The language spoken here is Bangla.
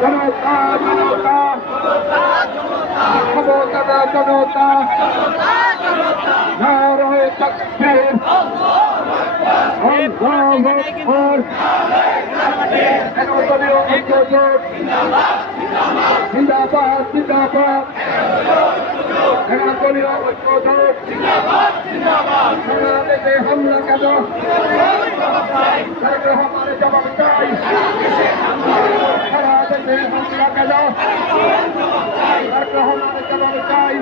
জনতা জনতা। ক্ষমতা জনতা। নারায় তকবীর আল্লাহু আকবার জিন্দাবাদ জিন্দাবাদ। ঐক্যজোট হামলা কেন? গ্রহণ করতে চাই।